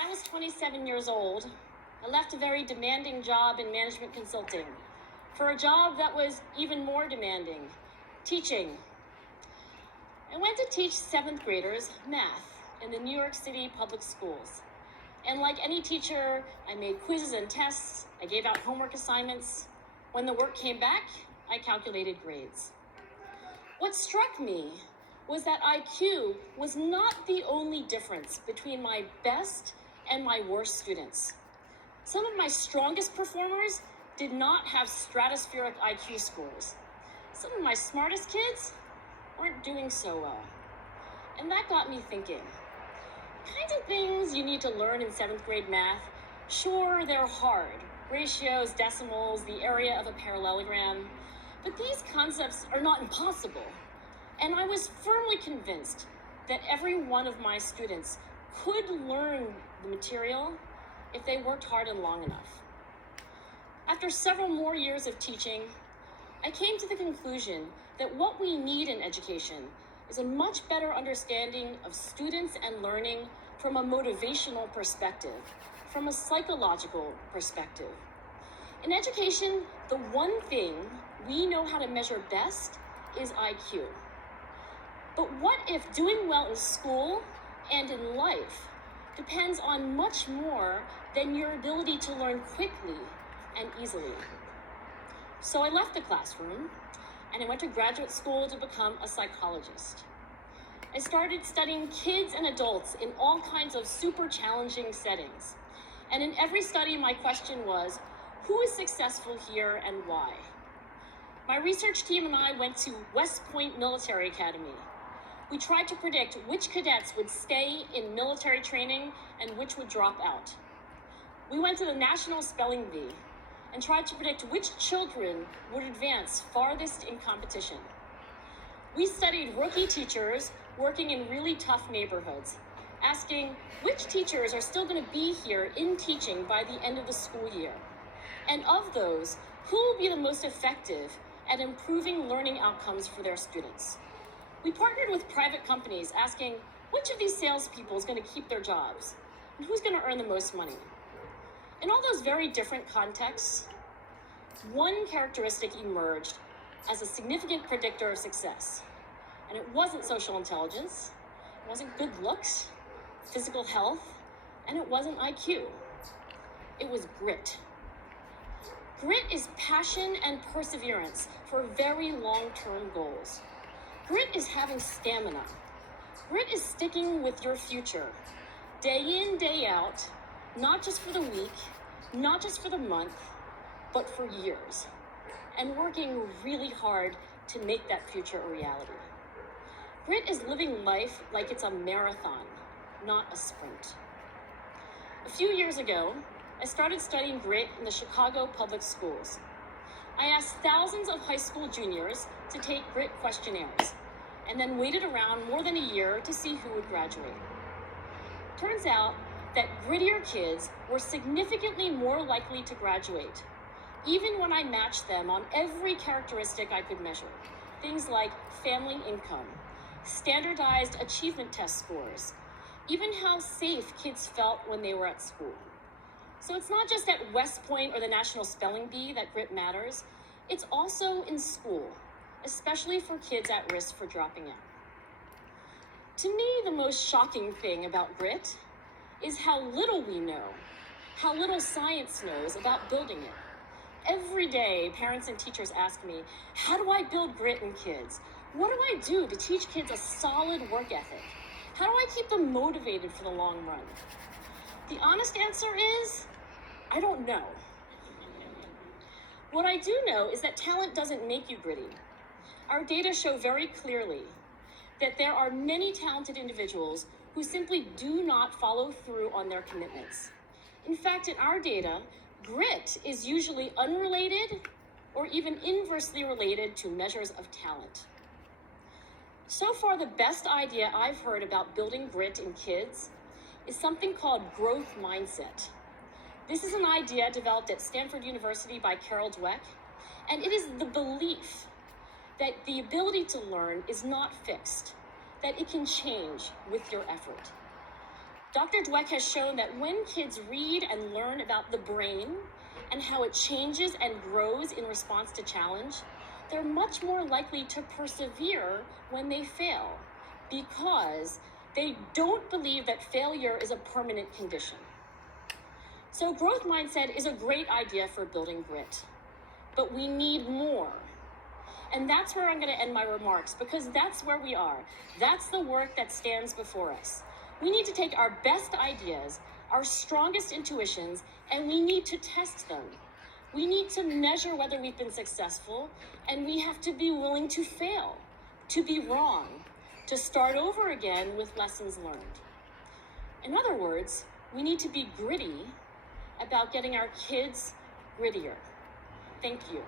I was 27 years old, I left a very demanding job in management consulting for a job that was even more demanding, teaching. I went to teach 7th graders math in the New York City public schools. And like any teacher, I made quizzes and tests, I gave out homework assignments. When the work came back, I calculated grades. What struck me was that IQ was not the only difference between my best and my worst students. Some of my strongest performers did not have stratospheric IQ scores. Some of my smartest kids weren't doing so well. And that got me thinking, kinds of things you need to learn in 7th grade math, sure, they're hard. Ratios, decimals, the area of a parallelogram. But these concepts are not impossible. And I was firmly convinced that every one of my students could learn the material if they worked hard and long enough. After several more years of teaching, I came to the conclusion that what we need in education is a much better understanding of students and learning from a motivational perspective, from a psychological perspective. In education, the one thing we know how to measure best is IQ. But what if doing well in school and in life depends on much more than your ability to learn quickly and easily? So I left the classroom and I went to graduate school to become a psychologist. I started studying kids and adults in all kinds of super challenging settings. And in every study, my question was, who is successful here and why? My research team and I went to West Point Military Academy. We tried to predict which cadets would stay in military training and which would drop out. We went to the National Spelling Bee and tried to predict which children would advance farthest in competition. We studied rookie teachers working in really tough neighborhoods, asking which teachers are still going to be here in teaching by the end of the school year. And of those, who will be the most effective at improving learning outcomes for their students? We partnered with private companies asking which of these salespeople is going to keep their jobs and who's going to earn the most money. In all those very different contexts, one characteristic emerged as a significant predictor of success. And it wasn't social intelligence, it wasn't good looks, physical health, and it wasn't IQ. It was grit. Grit is passion and perseverance for very long-term goals. Grit is having stamina. Grit is sticking with your future, day in, day out, not just for the week, not just for the month, but for years, and working really hard to make that future a reality. Grit is living life like it's a marathon, not a sprint. A few years ago, I started studying grit in the Chicago public schools. I asked thousands of high school juniors to take grit questionnaires, and then waited around more than a year to see who would graduate. Turns out that grittier kids were significantly more likely to graduate, even when I matched them on every characteristic I could measure. Things like family income, standardized achievement test scores, even how safe kids felt when they were at school. So it's not just at West Point or the National Spelling Bee that grit matters, it's also in school, especially for kids at risk for dropping out. To me, the most shocking thing about grit is how little we know, how little science knows about building it. Every day, parents and teachers ask me, how do I build grit in kids? What do I do to teach kids a solid work ethic? How do I keep them motivated for the long run? The honest answer is, I don't know. What I do know is that talent doesn't make you gritty. Our data show very clearly that there are many talented individuals who simply do not follow through on their commitments. In fact, in our data, grit is usually unrelated or even inversely related to measures of talent. So far, the best idea I've heard about building grit in kids is something called growth mindset. This is an idea developed at Stanford University by Carol Dweck, and it is the belief that the ability to learn is not fixed, that it can change with your effort. Dr. Dweck has shown that when kids read and learn about the brain and how it changes and grows in response to challenge, they're much more likely to persevere when they fail because they don't believe that failure is a permanent condition. So growth mindset is a great idea for building grit, but we need more. And that's where I'm going to end my remarks, because that's where we are. That's the work that stands before us. We need to take our best ideas, our strongest intuitions, and we need to test them. We need to measure whether we've been successful, and we have to be willing to fail, to be wrong, to start over again with lessons learned. In other words, we need to be gritty about getting our kids grittier. Thank you.